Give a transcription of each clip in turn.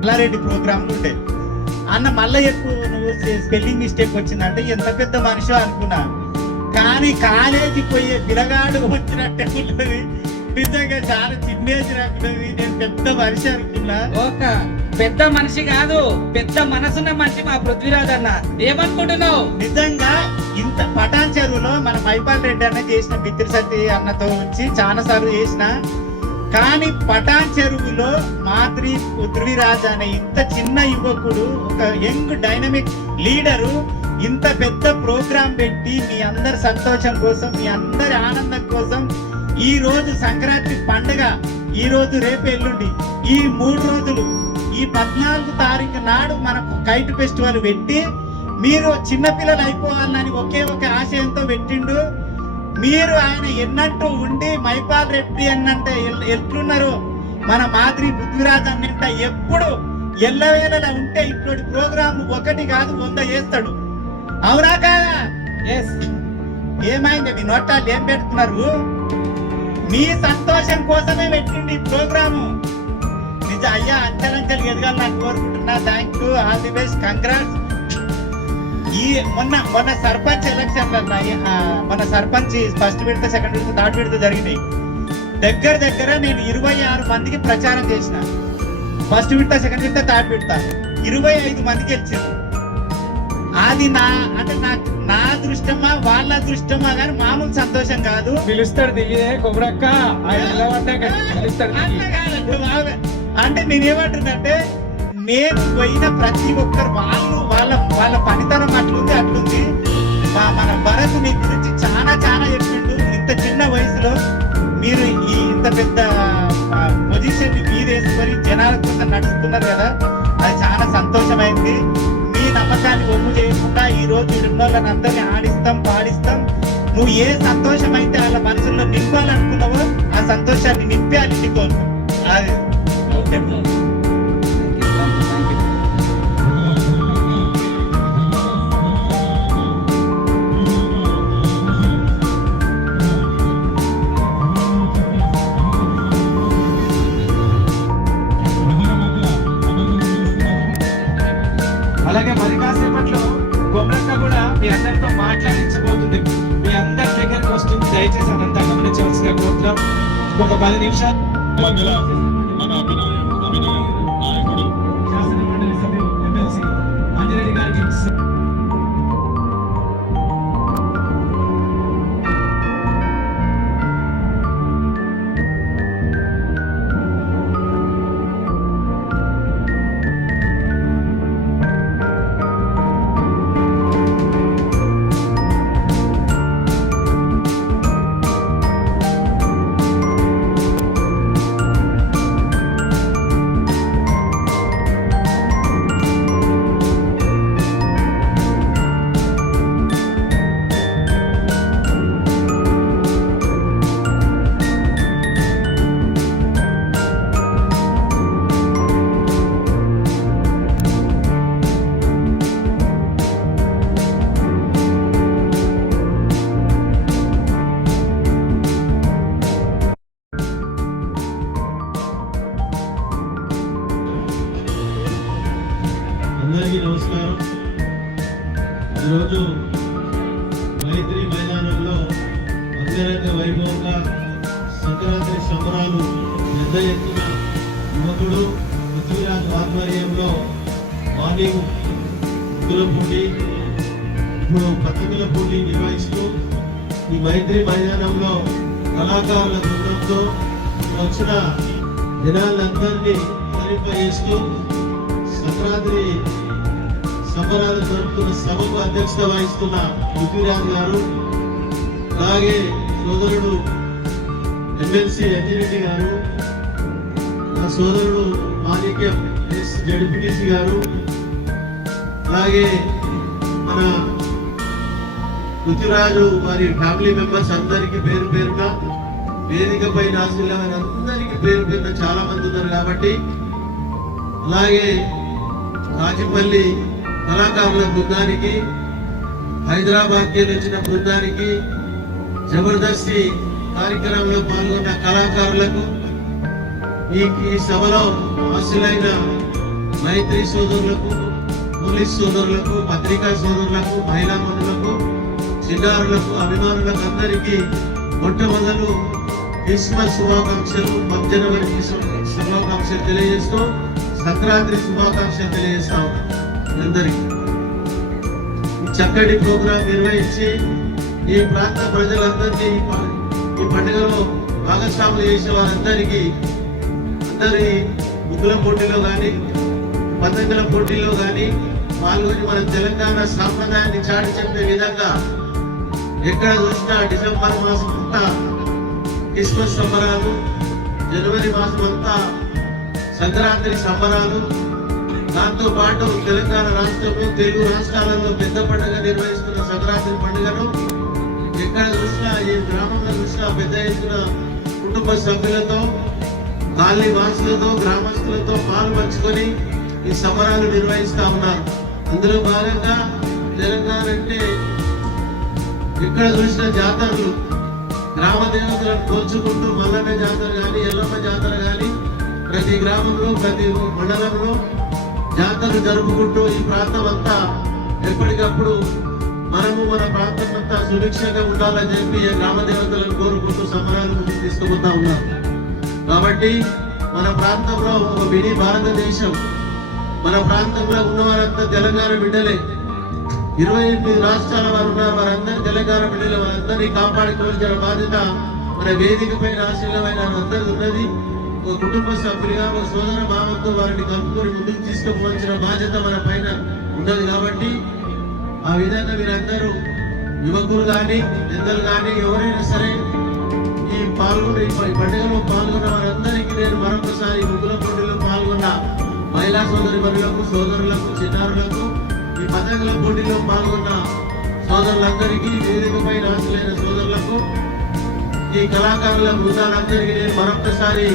మల్లారెడ్డి ప్రోగ్రాంలు ఉండే అన్న మళ్ళీ ఎక్కువ నువ్వు స్పెల్లింగ్ మిస్టేక్ వచ్చిందంటే ఎంత పెద్ద మనిషి అనుకున్నా, కానీ కాలేజీ పోయే పిల్లగాడు వచ్చినట్టే ఉంటుంది. నిజంగా చాలా చిన్నేజ్ రాకున్నది. నేను పెద్ద మనిషి అనుకున్నా. ఒక పెద్ద మనిషి కాదు, పెద్ద మనసున్న మనిషి మా పృథ్వీరాజ్ అన్న. ఏమనుకుంటున్నావు? నిజంగా ఇంత పటాన్ చెరువులో మన మైపాల్ రెడ్డి అన్న చేసిన మిత్రశక్తి అన్నతో వచ్చి చాలా సార్లు చేసిన, కానీ పటాన్ చెరువులో మాద్రి పృథ్వీరాజ్ అనే ఇంత చిన్న యువకుడు, ఒక యంగ్ డైనమిక్ లీడరు ఇంత పెద్ద ప్రోగ్రాం పెట్టి మీ అందరి సంతోషం కోసం, మీ అందరి ఆనందం కోసం ఈ రోజు సంక్రాంతి పండుగ, ఈ రోజు రేపు ఎల్లుండి ఈ 3 రోజులు, ఈ 14 తారీఖు నాడు మనకు కైట్ ఫెస్టివల్ పెట్టి మీరు చిన్నపిల్లలు అయిపోవాలని ఒకే ఒక ఆశయంతో పెట్టిండు. మీరు ఆయన ఎన్నట్టు ఉండి మైపాల్ రెడ్డి అన్నంటే ఎట్లున్నారు మన మాదిరి పృథ్వీరాజ్ అన్నంట ఎప్పుడు ఎల్లవేళలా ఉంటే ఇటువంటి ప్రోగ్రాం ఒకటి కాదు 100 చేస్తాడు. అవునా కాదా? ఏమైంది మీ నోటాలు ఏం పెడుతున్నారు? మీ సంతోషం కోసమే పెట్టింది ఈ ప్రోగ్రాము. నిజ అయ్యా అంచెలంచెలు ఎదగాలని కోరుకుంటున్నా. Thank you, all the best, congrats. ఈ మొన్న సర్పంచ్ ఎలక్షన్లలో మన సర్పంచ్ ఫస్ట్ విడత, సెకండ్ విడత, థర్డ్ విడత జరిగినాయి. దగ్గర నేను 26 మందికి ప్రచారం చేసిన. ఫస్ట్ విడత, సెకండ్ విడత, థర్డ్ విడత 25 మందికి గెలిచారు. అది నా దృష్టమా వాళ్ళ దృష్టమా కానీ మామూలు సంతోషం కాదు. పిలుస్తాడు కొబ్బరక్క అంటే నేనేమంటుందంటే, నేను పోయిన ప్రతి ఒక్కరు వాళ్ళ పనితనం అట్లుంది. మన భరత్ మీ గురించి చాలా చెప్పిండు. ఇంత చిన్న వయసులో మీరు ఇంత పెద్ద పొజిషన్ మీరు వేసుకొని జనాల కోసం నడుస్తున్నారు కదా, అది చాలా సంతోషమైంది. మీ నమ్మకాన్ని ఒమ్ము చేయకుండా ఈ రోజు ఉన్నోళ్ళని అందరినీ ఆడిస్తాం, పాడిస్తాం. నువ్వు ఏ సంతోషం అయితే వాళ్ళ మనసుల్లో నింపాలనుకున్నావో ఆ సంతోషాన్ని నింపి అది నింపుకోను. అది ఓకే. అలాగే మరి కాసేపట్లో కొబ్బరక్క కూడా మీ అందరితో మాట్లాడించబోతుంది. మీ అందరి దగ్గరకు వస్తుంది. దయచేసి అదంతా గమనించవలసిగా కోరుతున్నాం. ఒక 10 నిమిషాలు శాసన మండలి సభ్యులు ఎమ్మెల్సీ ఆంజనేయులు గారికి అందరికీ నమస్కారం. ఈరోజు మైత్రి మైదానంలో అంతరంగ వైభవంగా సంక్రాంతి సంబరాలు పెద్ద ఎత్తున యువకుడు పృథ్వీరాజ్ ఆధ్వర్యంలో మార్నింగ్ ముగ్గుల పోటీ, ఇప్పుడు పతకల పోటీ నిర్వహిస్తూ ఈ మైత్రి మైదానంలో కళాకారుల బృందంతో వచ్చిన జనాలందరినీ తరింపజేస్తూ సంక్రాంతి సంబరాలు జరుపుతున్న సభకు అధ్యక్షత వహిస్తున్న పృథ్వీరాజ్ గారు, అలాగే సోదరుడు ఎమ్మెల్సీ అంజిరెడ్డి గారు, నా సోదరుడు మాణిక్యం జడ్పీటీసీ గారు, అలాగే మన పృథ్వీరాజు వారి ఫ్యామిలీ మెంబర్స్ అందరికీ పేరు పేరున, వేదికపై నాసుల అందరికీ పేరు పేరున చాలా మంది ఉన్నారు కాబట్టి, అలాగే రాజపల్లి కళాకారుల బృందానికి, హైదరాబాద్కి వచ్చిన బృందానికి, జబర్దస్తి కార్యక్రమంలో పాల్గొన్న కళాకారులకు, ఈ సభలో హాస్యులైన మైత్రి సోదరులకు, పోలీస్ సోదరులకు, పత్రికా సోదరులకు, మహిళా మనులకు, చిన్నారులకు, అభిమానులకు అందరికీ మొట్టమొదలు క్రిస్మస్ శుభాకాంక్షలు, 10 జనవరి శుభాకాంక్షలు తెలియజేస్తూ సంక్రాంతి శుభాకాంక్షలు తెలియజేస్తా ఉన్నాం అందరికీ. చక్కటి ప్రోగ్రాం నిర్వహించి ఈ ప్రాంత ప్రజలందరినీ ఈ పండుగలో భాగస్వాములు చేసే వారందరికీ, అందరి ముగ్గుల పోటీలో కానీ, పతంగుల పోటీలో కానీ పాల్గొని మన తెలంగాణ సాంప్రదాయాన్ని చాటి చెప్పే విధంగా ఎక్కడ చూసినా డిసెంబర్ మాసం అంతా క్రిస్మస్ సంబరాలు, జనవరి మాసం అంతా సంక్రాంతి సంబరాలు, దాంతో పాటు తెలంగాణ రాష్ట్రంలో, తెలుగు రాష్ట్రాలలో పెద్ద పండుగ నిర్వహిస్తున్న సంక్రాంతి పండుగను ఎక్కడ చూసినా, ఈ గ్రామంలో చూసినా పెద్ద ఎత్తున కుటుంబ సభ్యులతో, కాలనీ వాసులతో, గ్రామస్తులతో పాలు పంచుకొని ఈ సంబరాలు నిర్వహిస్తా ఉన్నారు. అందులో భాగంగా తెలంగాణ అంటే ఎక్కడ చూసిన జాతరలు, గ్రామ దేవతలను పోల్చుకుంటూ మల్లన్న జాతర కానీ, ఎల్లమ్మ జాతర కానీ ప్రతి గ్రామంలో, ప్రతి మండలంలో జాతరలు జరుపుకుంటూ ఈ ప్రాంతం అంతా ఎప్పటికప్పుడు మనము మన ప్రాంతం అంతా సుభిక్షంగా ఉండాలని చెప్పి గ్రామ దేవతలను కోరుకుంటూ సంబరాలు ముందుకు తీసుకుపోతా ఉన్నారు. కాబట్టి మన ప్రాంతంలో ఒక మినీ భారతదేశం, మన ప్రాంతంలో ఉన్నవారంతా తెలంగాణ బిడ్డలే. 28 రాష్ట్రాల వారు ఉన్నారు, వారందరూ తెలంగాణ బిడ్డలు. వారందరినీ కాపాడుకోవాల్సిన బాధ్యత మన వేదికపై ఆశీలమైన అందరికీ ఉన్నది. ఒక కుటుంబ సభ్యులుగా, ఒక సోదర భావంతో వారిని కలుపుకొని ముందుకు తీసుకుపోవాల్సిన బాధ్యత మన పైన ఉన్నది. కాబట్టి ఆ విధంగా మీరందరూ యువకులు కానీ, పెద్దలు కానీ, ఎవరైనా సరే ఈ పండుగలో పాల్గొన్న వారందరికీ నేను మరొకసారి ముగ్గుల పోటీలో పాల్గొన్న మహిళా సోదరి మనులకు, సోదరులకు, చిన్నారులకు, ఈ పతంగుల పోటీలో పాల్గొన్న సోదరులందరికీ, వేదికపై రాసులైన సోదరులకు, ఈ కళాకారుల బృందాలందరికీ నేను మరొకసారి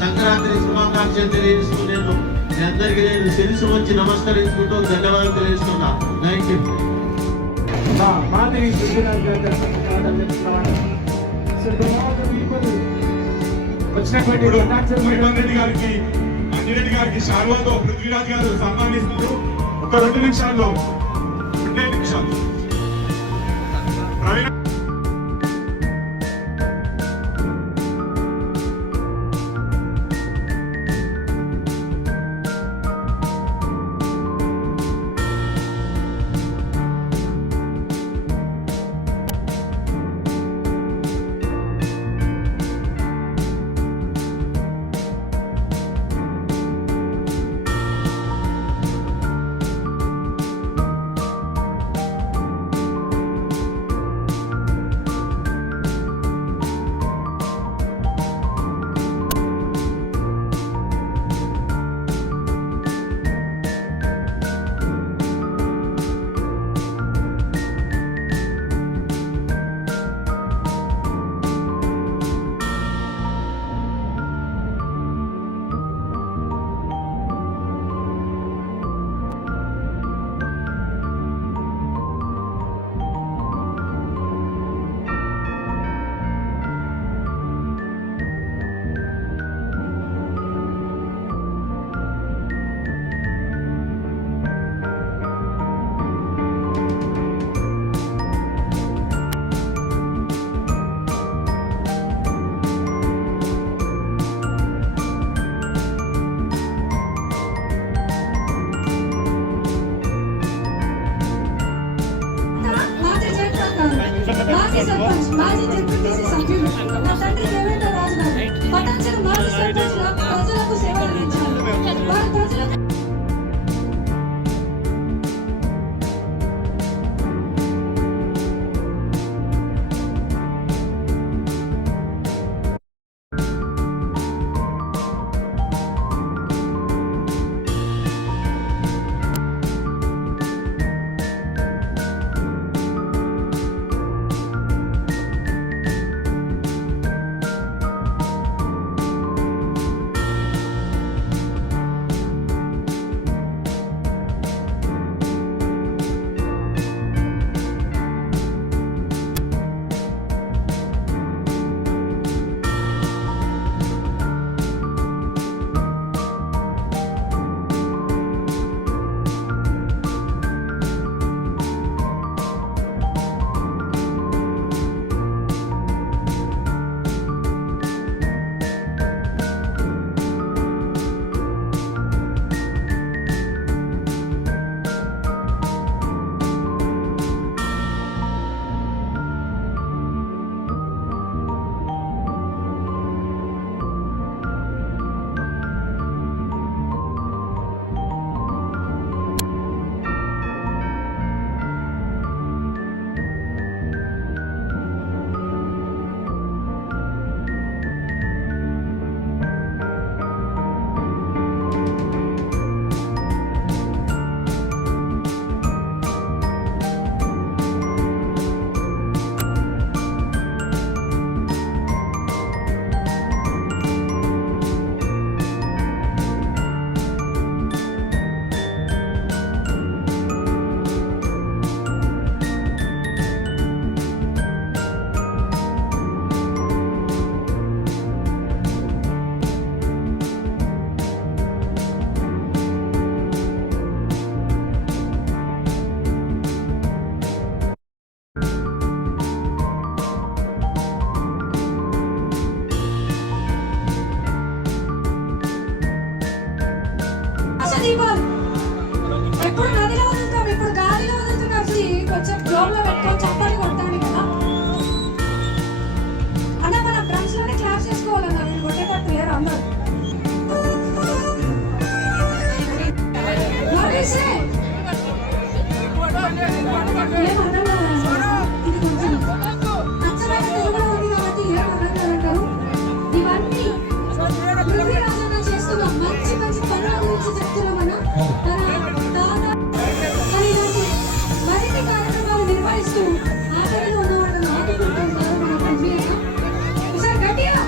సంక్రాంతి శుభాకాంక్షలు తెలియజేస్తూ నేను మీ అందరికీ నేను శిరస్సు వచ్చి నమస్కరించుకుంటూ ధన్యవాదాలు తెలియజేస్తున్నా. Thank you. రెడ్డి గారికి శాల్వాతో పృథ్వీరాజ్ గారు సన్మానిస్తారు. ఒక 2 నిమిషాల్లో, 2 నిమిషాలు ప్రవీణ్ మాజీ సర్పంచ్, మాజీ జెడ్పీటీసీ సభ్యులు, నా తండ్రి దేవేంద్ర రాజు గారు పటాన్చెరు మాజీ సర్పంచ్ గా ప్రజలకు సేవలు అందించారు. వారు ప్రజలకు దీపాలు ఎప్పుడు నదిలో వదులుతాం, ఇప్పుడు గాలిలో వదులుతున్నాం. కొంచెం జోబులో పెట్టుకొని చప్పట్లు కొట్టాలి కదా అన్న. మన డ్రమ్స్ లోనే క్లాస్ చేసుకోవాలన్నా, నేను కొట్టేటట్టు లేరు అందరు. ఇది కొంచెం అచ్చమైన తెలుగులో ఉంది కాబట్టి ఏమన్నా అంటారు. ఇవన్నీ పృథ్వీరాజన్న చేస్తున్న మంచి మంచి పనుల గురించి చెప్తున్నామన్నా. కానీ ఇలాంటి మరిన్ని కార్యక్రమాలు నిర్వహిస్తూ ఆటలు ఉన్న వాళ్ళని ఆదుకుంటుంటారు మన పృథ్వీ అన్న. ఒకసారి గట్టిగా